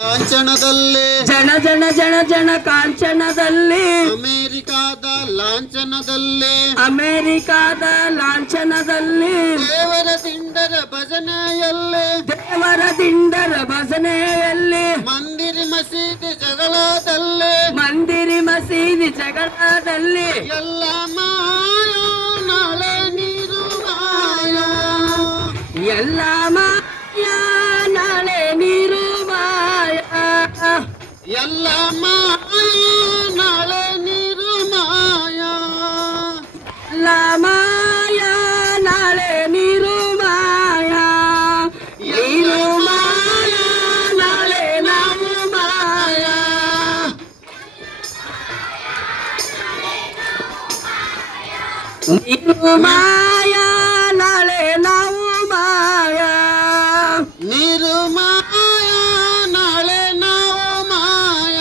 ಲಾಂಛನದಲ್ಲಿ ಜನ ಜನ ಜನ ಜನ ಕಾಂಚನದಲ್ಲಿ ಅಮೆರಿಕಾದ ಲಾಂಛನದಲ್ಲಿ ಅಮೆರಿಕಾದ ಲಾಂಛನದಲ್ಲಿ ದೇವರ ದಿಂಡರ ಭಜನೆಯಲ್ಲಿ ದೇವರ ದಿಂಡರ ಭಜನೆಯಲ್ಲಿ ಮಂದಿರ ಮಸೀದಿ ಜಗಳದಲ್ಲಿ ಮಂದಿರಿ ಮಸೀದಿ ಜಗಳದಲ್ಲಿ ಎಲ್ಲ ಮಾಯ ನಾಳೆ ನೀರು ಮಾಯ ಎಲ್ಲ ಮಾಯ ನಾಳೆ ನೀರು ಮಾಯ ಎಲ್ಲ ಮಾಯ ನಾಳೆ ನೀರು ಮಾಯ ಎಲ್ಲ ಮಾಯ ನಾಳೆ ನೀರು ಮಾಯ ನೀರು ಮಾಯ ನಾಳೆ ನಾವು ಮಾಯ ನೀರು ಮಾಯ ನಾಳೆ ನಾವು ಮಾಯ ನೀರು ಮಾಯ ನಾಳೆ ನಾವು ಮಾಯ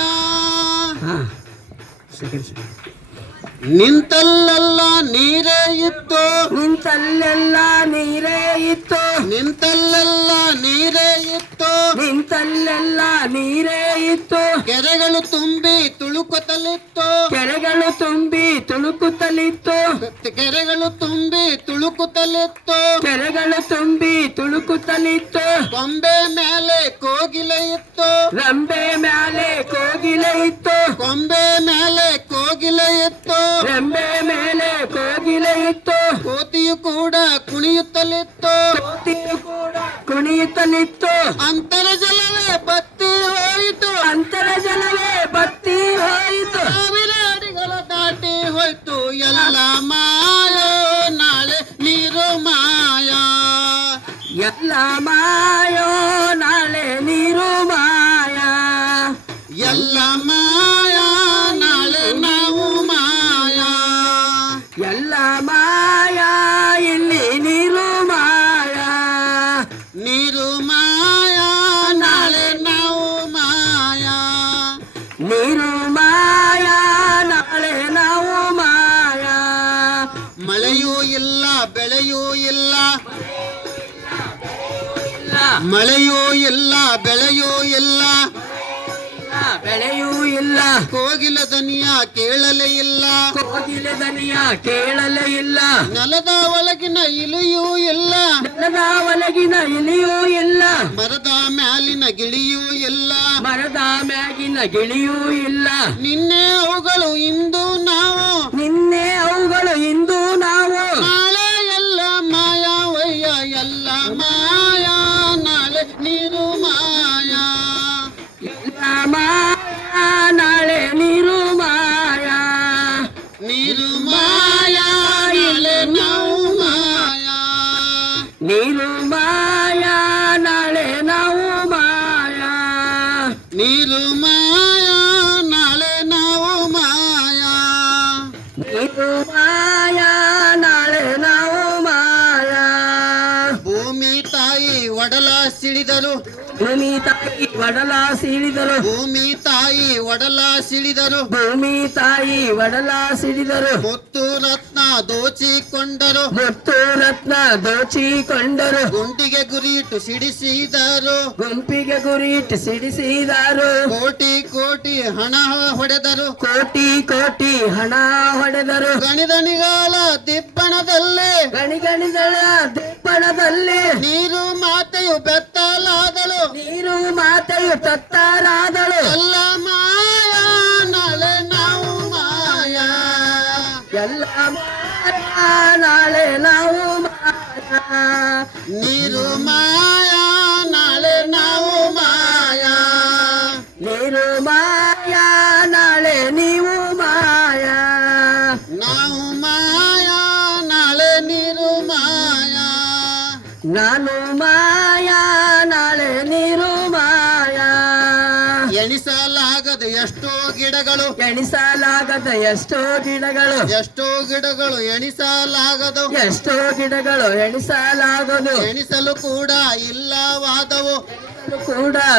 ನಿಂತಲ್ಲೆಲ್ಲ ನೀರೇ ಇತ್ತು ನಿಂತಲ್ಲೆಲ್ಲ ನೀರೇ ಇತ್ತು ನಿಂತಲ್ಲೆಲ್ಲ ನೀರೇ ಇತ್ತು ನಿಂತಲ್ಲೆಲ್ಲ ನೀರೇ ಇತ್ತು ಕೆರೆಗಳು ತುಂಬಿ ತುಳುಕುತ್ತಲಿತ್ತು ಕೆರೆಗಳು ತುಂಬಿ ತುಳುಕುತ್ತಲಿತ್ತು ಕೆರೆಗಳು ತುಂಬಿ ತುಳುಕುತ್ತಲಿತ್ತು ಕೆರೆಗಳು ತುಂಬಿ ತುಳುಕುತ್ತಲಿತ್ತು ಕೊಂಬೆ ಮೇಲೆ ಕೋಗಿಲೆ ಇತ್ತು ರಂಬೆ ಮ್ಯಾಲೆ ಕೋಗಿಲೆ ಇತ್ತು ಕೊಂಬೆ ಮೇಲೆ ಕೋಗಿಲೆ ಇತ್ತು ರಂಬೆ ಮೇಲೆ ಕೋಗಿಲೆ ಇತ್ತು ಕೋತಿಯು ಕೂಡ ಕುಣಿಯುತ್ತಲಿತ್ತು ಕೋತಿಯು ಕೂಡ ಕುಣಿಯುತ್ತಲಿತ್ತು ಅಂತರ್ಜಲವೇ ಬತ್ತಿ ಹೋಯಿತು ಅಂತರ್ಜಲವೇ ಬತ್ತಿ ಹೋಯಿತು ಸಾವಿರ ಅಡಿಗಳ ದಾಟಿ ಹೋಯ್ತು ಎಲ್ಲ ಮಾಯ ನಾಳೆ ನೀರು ಮಾಯ ಎಲ್ಲ ಮಾಯೋ ನಾಳೆ ನೀರು ಮಾಯ ಎಲ್ಲ ಮಾಯ ನಾಳೆ ನಾವು ಮಾಯ ಎಲ್ಲ ಮಾಯ ಇಲ್ಲಿ ನೀರು ಮಾಯ ನೀರು ಮಾಯ ನಾಳೆ ನಾವು ಮಾಯ ನೀರು ಮಾಯ ನಾಳೆ ನಾವು ಮಾಯ ಮಳೆಯೂ ಇಲ್ಲ ಬೆಳೆಯೂ ಇಲ್ಲ ಇಲ್ಲ ಮಳೆಯೂ ಇಲ್ಲ ಬೆಳೆಯೂ ಇಲ್ಲ ಬೆಳೆಯೂ ಇಲ್ಲ ಕೋಗಿಲ ದನಿಯ ಕೇಳಲೇ ಇಲ್ಲ ಕೋಗಿಲೆ ದನಿಯ ಕೇಳಲೇ ಇಲ್ಲ ನೆಲದ ಒಳಗಿನ ಇಲಿಯೂ ಇಲ್ಲ ನೆಲದ ಒಳಗಿನ ಇಲಿಯೂ ಇಲ್ಲ ಮರದ ಮ್ಯಾಲಿನ ಗಿಳಿಯೂ ಇಲ್ಲ ಮರದ ಮ್ಯಾಗಿನ ಗಿಳಿಯೂ ಇಲ್ಲ ನಿನ್ನೆ ಅವುಗಳು ಇಂದು ನಾವು ನಿನ್ನೆ ಅವುಗಳು ಇಂದು ನಾವು ನಾಳೆ ಎಲ್ಲ ಮಾಯ ವಯ್ಯ ಎಲ್ಲ ಮಾಯ ನಾಳೆ ನೀರು ಮಾಯ ಎಲ್ಲ ಮಾಯ ನಾಳೆ ನೀರು ಮಾಯ ನೀರು ಮಾಯ ನಾಳೆ ನಾವು ಮಾಯ ನೀರು ಮಾಯ ನಾಳೆ ನಾವು ಮಾಯ ನೀರು ಮಾಯ ನಾಳೆ ನಾವು ಮಾಯ ನೀರು ಮಾಯ ನಾಳೆ ನಾವು ಮಾಯ ಭೂಮಿ ತಾಯಿ ಒಡಲ ಸಿಡಿದರು ಭೂಮಿ ತಾಯಿ ಒಡಲ ಸೀಳಿದರು ಭೂಮಿ ತಾಯಿ ಒಡಲ ಸಿಡಿದರು ಭೂಮಿ ತಾಯಿ ಒಡಲ ಸಿಡಿದರು ಮುತ್ತು ರತ್ನ ದೋಚಿಕೊಂಡರು ಮುತ್ತು ರತ್ನ ದೋಚಿಕೊಂಡರು ಗುಂಡಿಗೆ ಗುರಿಯಿಟ್ಟು ಸಿಡಿಸಿದರು ಗುಂಪಿಗೆ ಗುರಿಯಿಟ್ಟು ಸಿಡಿಸಿದರು ಕೋಟಿ ಕೋಟಿ ಹಣ ಹೊಡೆದರು ಕೋಟಿ ಕೋಟಿ ಹಣ ಹೊಡೆದರು ಗಣಿದಣಿಗಳ ದಿಬ್ಬಣದಲ್ಲಿ ಗಣಿಗಣಿಗಳ ದಿಪ್ಪಣದಲ್ಲಿ ನೀರು ಮಾತೆಯು ಬೆತ್ತಲಾದಳು ನೀರು ಮಾತೆಯು ತತ್ತರಾದಳು ಎಲ್ಲ ಮಾಯ ನಾಳೆ ನಾವು ಮಾಯ ಎಲ್ಲ ಮಾಯ ನಾಳೆ ನಾವು ಮಾಯ ನೀರು ಮಾಯ ನಾಳೆ ನಾವು ಮಾಯ ನೀರು ಮಾಯ ನಾಳೆ ನೀವು ಮಾಯ ನಾವು ಮಾಯ ನಾಳೆ ನೀರು ಮಾಯ ನಾನು ಮಾಯ ನಾಳೆ ನೀರು ಮಾಯ ಎಣಿಸಲಾಗದ ಎಷ್ಟೋ ಗಿಡಗಳು ಎಣಿಸಲಾಗದ ಎಷ್ಟೋ ಗಿಡಗಳು ಎಷ್ಟೋ ಗಿಡಗಳು ಎಣಿಸಲಾಗದು ಎಷ್ಟೋ ಗಿಡಗಳು ಎಣಿಸಲಾಗದು ಎಣಿಸಲು ಕೂಡ ಇಲ್ಲವಾದವು ಕೂಡ